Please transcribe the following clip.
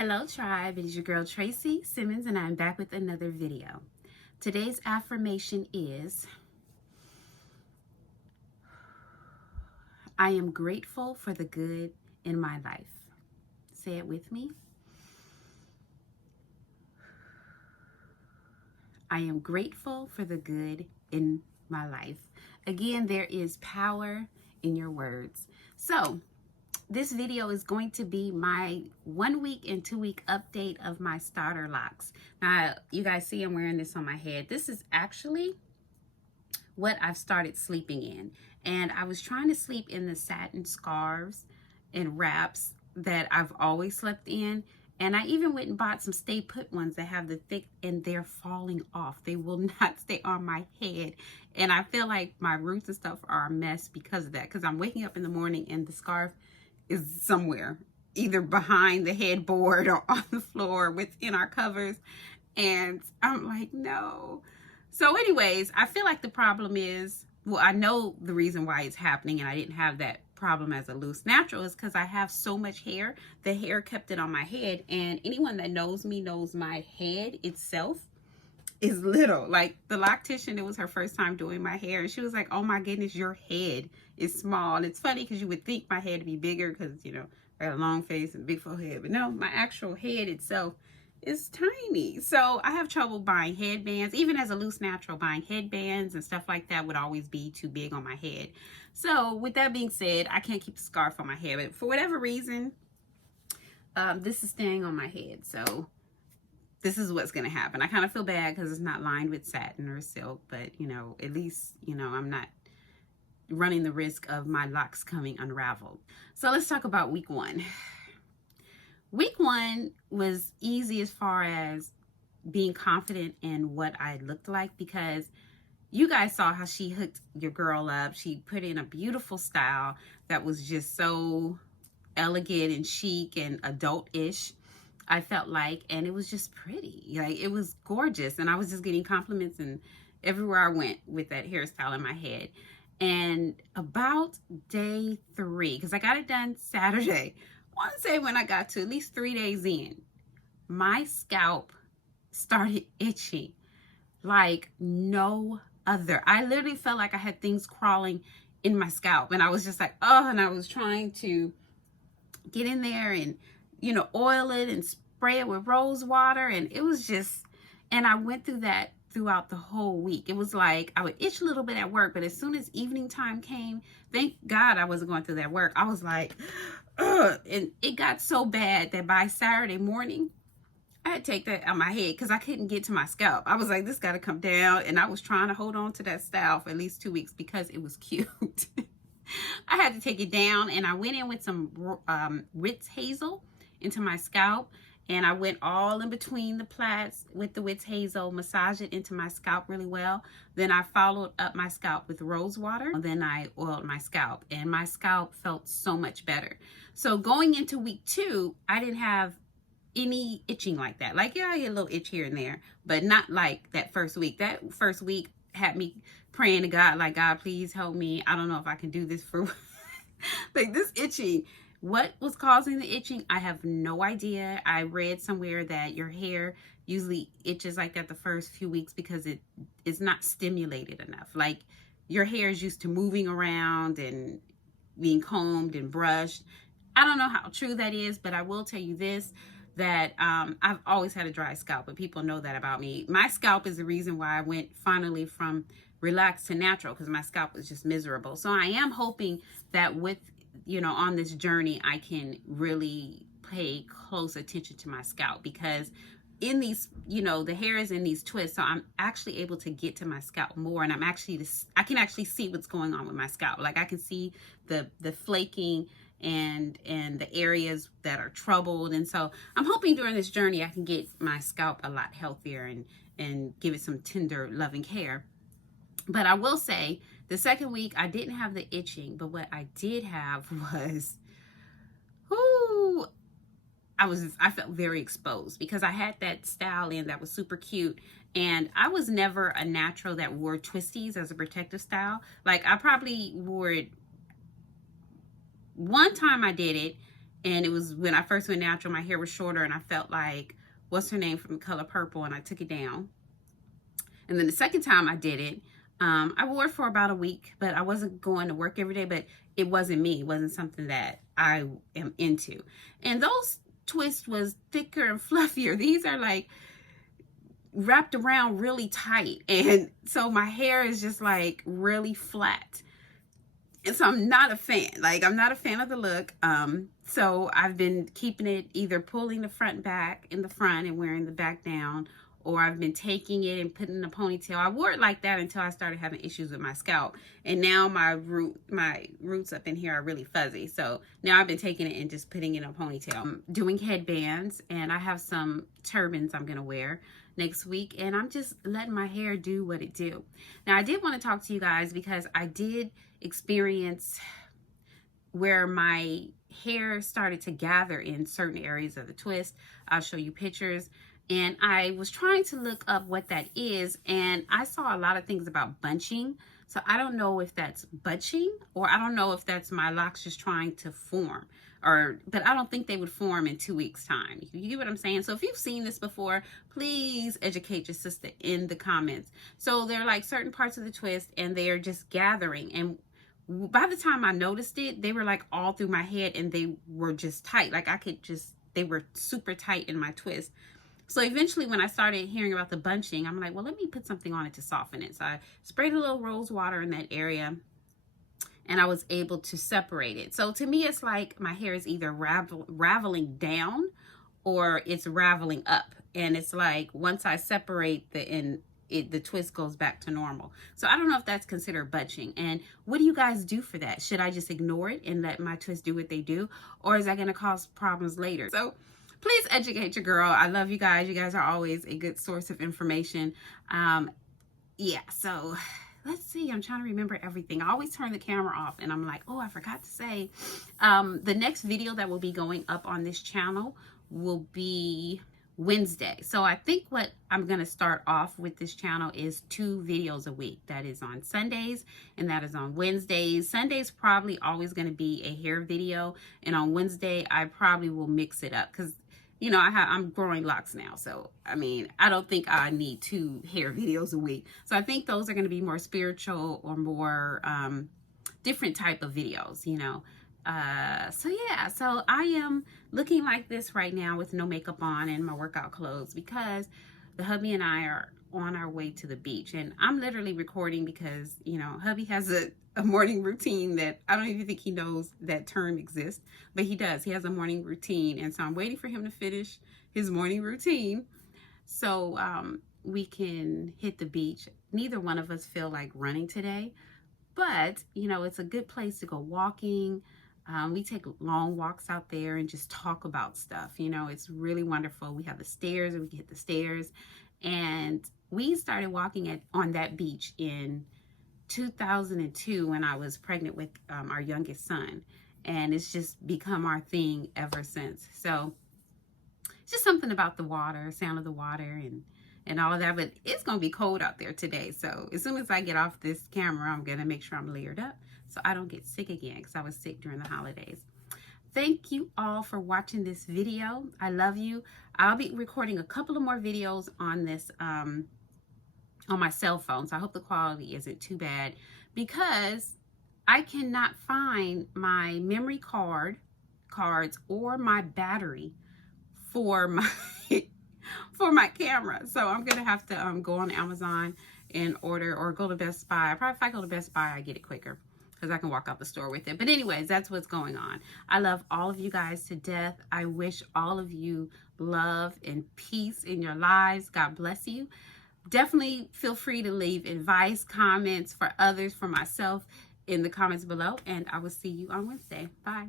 Hello tribe, it is your girl Tracy Simmons and I'm back with another video. Today's affirmation is, I am grateful for the good in my life. Say it with me. I am grateful for the good in my life. Again, there is power in your words. So, this video is going to be my 1 week and 2 week update of my starter locks. Now, you guys see I'm wearing this on my head. This is actually what I've started sleeping in. And I was trying to sleep in the satin scarves and wraps that I've always slept in. And I even went and bought some stay put ones that have the thick, and they're falling off. They will not stay on my head. And I feel like my roots and stuff are a mess because of that. Because I'm waking up in the morning and the scarf is somewhere, either behind the headboard or on the floor within our covers. And I'm like, no. So anyways, I feel like the problem is, well, I know the reason why it's happening, and I didn't have that problem as a loose natural, is because I have so much hair. The hair kept it on my head, and anyone that knows me knows my head itself is little. Like the loctician, it was her first time doing my hair, and she was like, oh my goodness, your head is small. And it's funny because you would think my head to be bigger because, you know, I got a long face and big forehead, but no, my actual head itself is tiny. So I have trouble buying headbands. Even as a loose natural, buying headbands and stuff like that would always be too big on my head. So with that being said, I can't keep the scarf on my head, but for whatever reason, this is staying on my head. So this is what's going to happen. I kind of feel bad because it's not lined with satin or silk, but you know, at least, you know, I'm not running the risk of my locks coming unraveled. So let's talk about week 1. Week 1 was easy as far as being confident in what I looked like, because you guys saw how she hooked your girl up. She put in a beautiful style that was just so elegant and chic and adult-ish, I felt like, and it was just pretty. Like, it was gorgeous, and I was just getting compliments and everywhere I went with that hairstyle in my head. And about day 3, because I got it done Saturday, I want to say when I got to at least 3 days in, my scalp started itching like no other. I literally felt like I had things crawling in my scalp, and I was just like, oh, and I was trying to get in there and, you know, oil it and spray it with rose water, and it was just, and I went through that throughout the whole week. It was like I would itch a little bit at work, but as soon as evening time came, thank God I wasn't going through that work. I was like, ugh, and it got so bad that by Saturday morning, I had to take that out of my head because I couldn't get to my scalp. I was like, this got to come down, and I was trying to hold on to that style for at least 2 weeks because it was cute. I had to take it down, and I went in with some Ritz Hazel into my scalp, and I went all in between the plaits with the Ritz Hazel, massaged it into my scalp really well. Then I followed up my scalp with rose water. Then I oiled my scalp, and my scalp felt so much better. So going into week 2, I didn't have any itching like that. Like, yeah, I get a little itch here and there, but not like that first week. That first week had me praying to God, like, God, please help me. I don't know if I can do this for like this itching. What was causing the itching? I have no idea. I read somewhere that your hair usually itches like that the first few weeks because it is not stimulated enough. Like, your hair is used to moving around and being combed and brushed. I don't know how true that is, but I will tell you this, that I've always had a dry scalp, and people know that about me. My scalp is the reason why I went finally from relaxed to natural, because my scalp was just miserable. So I am hoping that with, you know, on this journey, I can really pay close attention to my scalp, because in these, you know, the hair is in these twists, so I'm actually able to get to my scalp more, and I can actually see what's going on with my scalp. Like, I can see the flaking and the areas that are troubled. And so I'm hoping during this journey I can get my scalp a lot healthier and give it some tender, loving care. But I will say, the second week I didn't have the itching, but what I did have was, whoo, I felt very exposed because I had that style in that was super cute, and I was never a natural that wore twisties as a protective style. Like, I probably wore it one time, I did it, And it was when I first went natural, my hair was shorter, and I felt like, what's her name from The Color Purple, and I took it down. And then the second time I did it, I wore it for about a week, but I wasn't going to work every day, but it wasn't me. It wasn't something that I am into. And those twists was thicker and fluffier. These are like wrapped around really tight. And so my hair is just like really flat. And so I'm not a fan. Like, I'm not a fan of the look. So I've been keeping it, either pulling the front back in the front and wearing the back down, or I've been taking it and putting in a ponytail. I wore it like that until I started having issues with my scalp. And now my roots up in here are really fuzzy. So now I've been taking it and just putting it in a ponytail. I'm doing headbands, and I have some turbans I'm gonna wear next week, and I'm just letting my hair do what it do. Now, I did want to talk to you guys because I did experience where my hair started to gather in certain areas of the twist. I'll show you pictures. And I was trying to look up what that is, and I saw a lot of things about bunching. So I don't know if that's bunching, or I don't know if that's my locks just trying to form. But I don't think they would form in 2 weeks' time. You get what I'm saying? So if you've seen this before, please educate your sister in the comments. So they're like certain parts of the twist, and they are just gathering. And by the time I noticed it, they were like all through my head, and they were just tight. Like they were super tight in my twist. So eventually when I started hearing about the bunching, I'm like, well, let me put something on it to soften it. So I sprayed a little rose water in that area, and I was able to separate it. So to me, it's like my hair is either raveling down or it's raveling up. And it's like once I separate the twist goes back to normal. So I don't know if that's considered bunching. And what do you guys do for that? Should I just ignore it and let my twist do what they do? Or is that going to cause problems later? So please educate your girl. I love you guys. You guys are always a good source of information. Yeah, so let's see. I'm trying to remember everything. I always turn the camera off, and I'm like, oh, I forgot to say. The next video that will be going up on this channel will be Wednesday. So I think what I'm going to start off with this channel is 2 videos a week. That is on Sundays, and that is on Wednesdays. Sunday's probably always going to be a hair video, and on Wednesday I probably will mix it up because, you know, I'm growing locks now. So, I mean, I don't think I need 2 hair videos a week. So I think those are going to be more spiritual or more different type of videos, you know. So yeah, so I am looking like this right now with no makeup on and my workout clothes because the hubby and I are on our way to the beach. And I'm literally recording because, you know, hubby has a morning routine that I don't even think he knows that term exists, but he does. He has a morning routine. And so I'm waiting for him to finish his morning routine so we can hit the beach. Neither one of us feel like running today, but, you know, it's a good place to go walking. We take long walks out there and just talk about stuff. You know, it's really wonderful. We have the stairs, and we can hit the stairs. And we started walking on that beach in 2002 when I was pregnant with our youngest son. And it's just become our thing ever since. So it's just something about the water, sound of the water, and all of that. But it's going to be cold out there today. So as soon as I get off this camera, I'm going to make sure I'm layered up so I don't get sick again, because I was sick during the holidays. Thank you all for watching this video. I love you. I'll be recording a couple of more videos on this on my cell phone. So I hope the quality isn't too bad because I cannot find my memory cards or my battery for my for my camera. So I'm gonna have to go on Amazon and order, or go to Best Buy. Probably if I go to Best Buy, I get it quicker because I can walk out the store with it. But anyways, that's what's going on. I love all of you guys to death. I wish all of you love and peace in your lives. God bless you. Definitely feel free to leave advice, comments for others, for myself in the comments below. And I will see you on Wednesday. Bye.